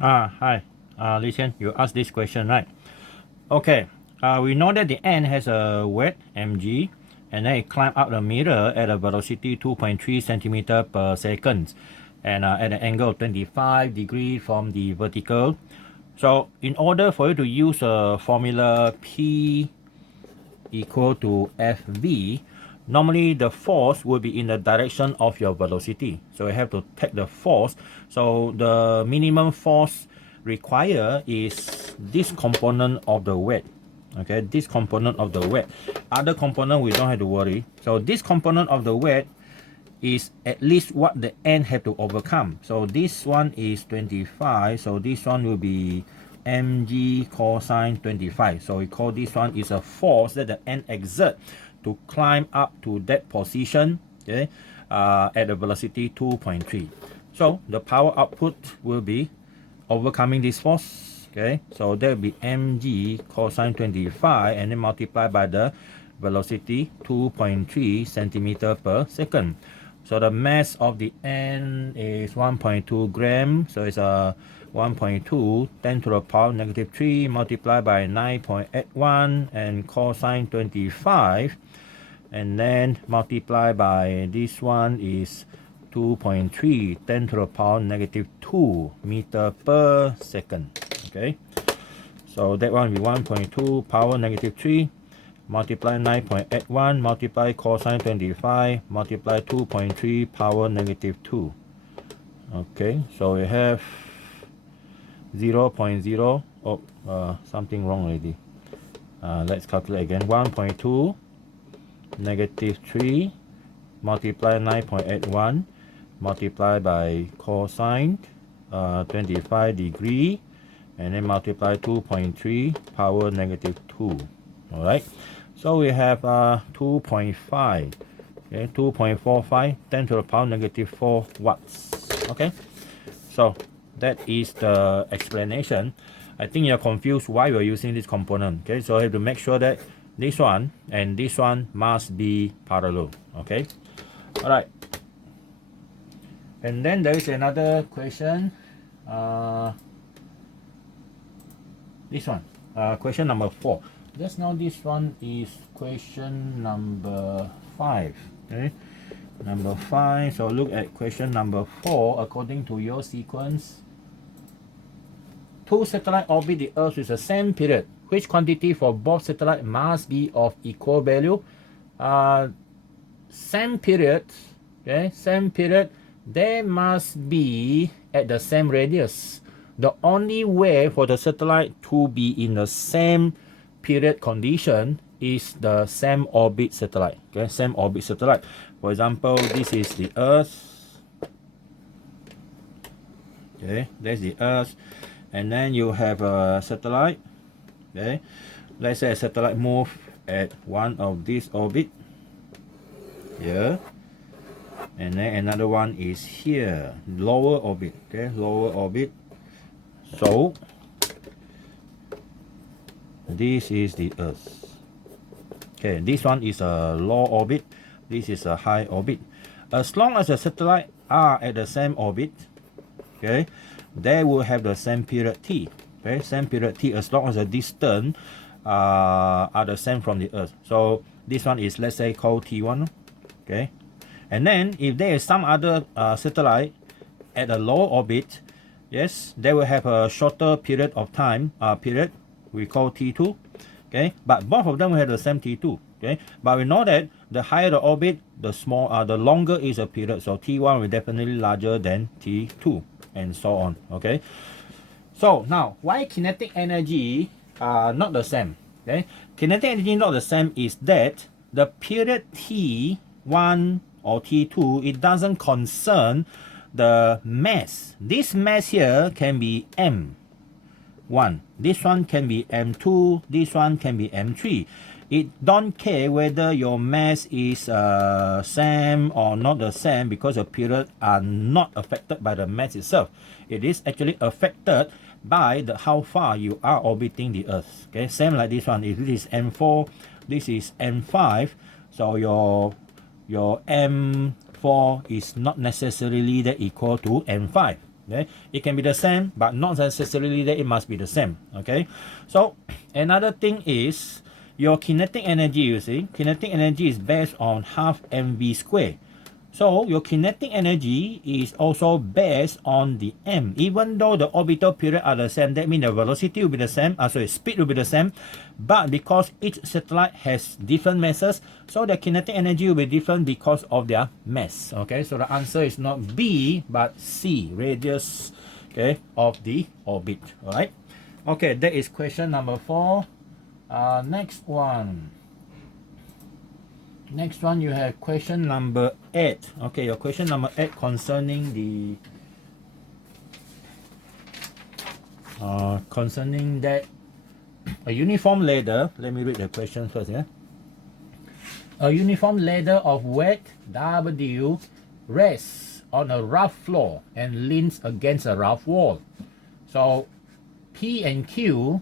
Hi, Li Qian, you asked this question, right? Okay, we know that the ant has a weight mg, and then it climbed up the mirror at a velocity 2.3 centimeter per second, and at an angle of 25 degrees from the vertical. So, in order for you to use a formula P equal to Fv, normally the force will be in the direction of your velocity. So you have to take the force. So the minimum force required is this component of the weight. Okay, this component of the weight. Other component we don't have to worry. So this component of the weight is at least what the ant have to overcome. So this one is 25. So this one will be mg cosine 25. So we call this one is a force that the ant exert to climb up to that position, okay, at a velocity 2.3. So the power output will be overcoming this force, okay. So that will be mg cosine 25 and then multiplied by the velocity 2.3 centimeter per second. So the mass of the ant is 1.2 gram. So it's a 1.2 10 to the power negative 3 multiplied by 9.81 and cosine 25, and then multiply by this one is 2.3 10 to the power negative 2 meter per second. Okay, so that one will be 1.2 power negative 3 multiply 9.81 multiply cosine 25 multiply 2.3 power negative 2. Okay, so we have 0.0. Something wrong already. Let's calculate again. 1.2 negative 3 multiply 9.81 multiply by cosine 25 degree and then multiply 2.3 power negative 2. All right, so we have 2.5, okay, 2.45 10 to the power negative 4 watts. Okay, so that is the explanation. I think you're confused why we're using this component. Okay, so I have to make sure that this one and this one must be parallel. Okay, all right. And then there is another question. This one, question number 4. Just now this one is question number 5. Okay, number 5. So look at question number 4. According to your sequence, two satellites orbit the Earth with the same period. Which quantity for both satellites must be of equal value? Same period, okay, same period, they must be at the same radius. The only way for the satellite to be in the same period condition is the same orbit satellite. Okay, same orbit satellite. For example, this is the Earth. Okay, there's the Earth, and then you have a satellite. Okay, let's say a satellite move at one of these orbit here, and then another one is here, lower orbit. Okay, lower orbit. So this is the Earth. Okay, this one is a low orbit, this is a high orbit. As long as the satellite are at the same orbit, okay, they will have the same period t. Okay, same period t as long as the distance are the same from the Earth. So this one is, let's say, called T1. Okay, and then if there is some other satellite at a low orbit, yes, they will have a shorter period of time, period we call T2. Okay, but both of them will have the same T2. Okay, but we know that the higher the orbit, the longer is a period. So T1 will definitely larger than T2 and so on. Okay, so now why kinetic energy are not the same? Okay, kinetic energy not the same is that the period T1 or T2, it doesn't concern the mass. This mass here can be M1, this one can be M2, this one can be M3. It don't care whether your mass is same or not the same, because the period are not affected by the mass itself. It is actually affected by the how far you are orbiting the Earth. Okay, same like this one. If this is M4, this is M5, so your M4 is not necessarily that equal to M5. Okay, it can be the same, but not necessarily that it must be the same. Okay, so another thing is your kinetic energy. You see, kinetic energy is based on half mv squared. So your kinetic energy is also based on the m. Even though the orbital period are the same, that means the velocity will be the same, sorry, speed will be the same. But because each satellite has different masses, so the kinetic energy will be different because of their mass. Okay, so the answer is not B, but C, radius, okay, of the orbit. All right. Okay, that is question number 4. Next one. Next one, you have question number 8. Okay, your question number 8 concerning the concerning that a uniform ladder. Let me read the question first. Yeah, a uniform ladder of weight W rests on a rough floor and leans against a rough wall. So P and Q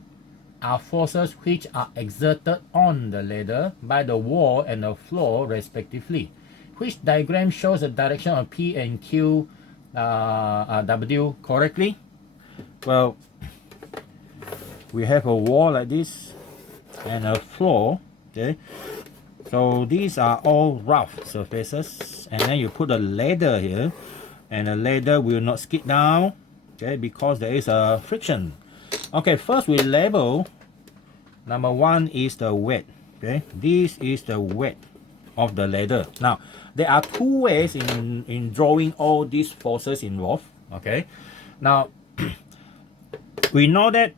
are forces which are exerted on the ladder by the wall and the floor respectively. Which diagram shows the direction of P and Q W correctly? Well, we have a wall like this and a floor. Okay, so these are all rough surfaces, and then you put a ladder here, and the ladder will not skid down, okay, because there is a friction. Okay, first we label. Number 1 is the weight. Okay, this is the weight of the ladder. Now there are 2 ways in drawing all these forces involved. Okay, now we know that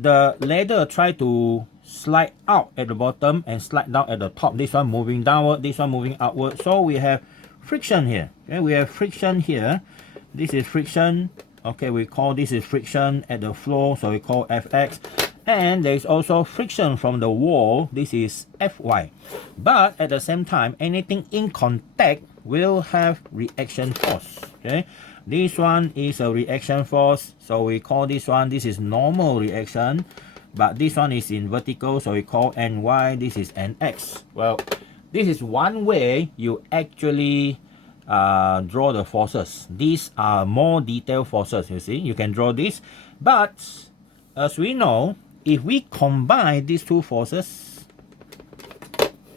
the ladder try to slide out at the bottom and slide down at the top. This one moving downward, this one moving upward. So we have friction here. Okay, we have friction here. This is friction. Okay, we call this is friction at the floor, so we call Fx. And there is also friction from the wall. This is Fy. But at the same time, anything in contact will have reaction force. Okay, this one is a reaction force, so we call this one, this is normal reaction. But this one is in vertical, so we call Ny. This is Nx. Well, this is one way you actually draw the forces. These are more detailed forces. You see, you can draw this, but as we know, if we combine these 2 forces,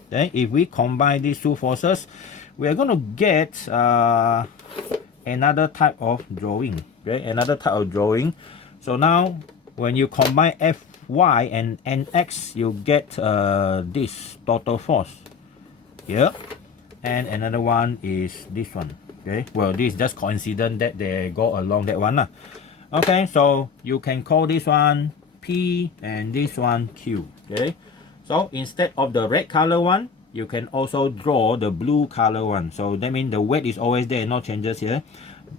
okay, if we combine these 2 forces, we are going to get another type of drawing. Okay, another type of drawing. So now, when you combine Fy and Nx, you get this total force here, and another one is this one. Okay, well, this is just coincident that they go along that one. Okay, so you can call this one P and this one Q. Okay, so instead of the red color one, you can also draw the blue color one. So that means the weight is always there, no changes here.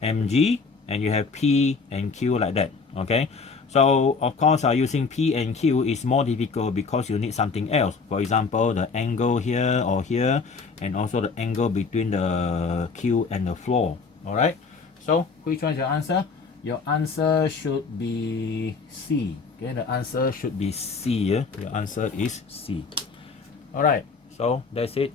Mg, and you have P and Q like that. Okay, so of course using P and Q is more difficult because you need something else. For example, the angle here or here, and also the angle between the Q and the floor. All right, so which one is your answer? Your answer should be C. Okay, the answer should be C. Yeah? Your answer is C. Alright, so that's it.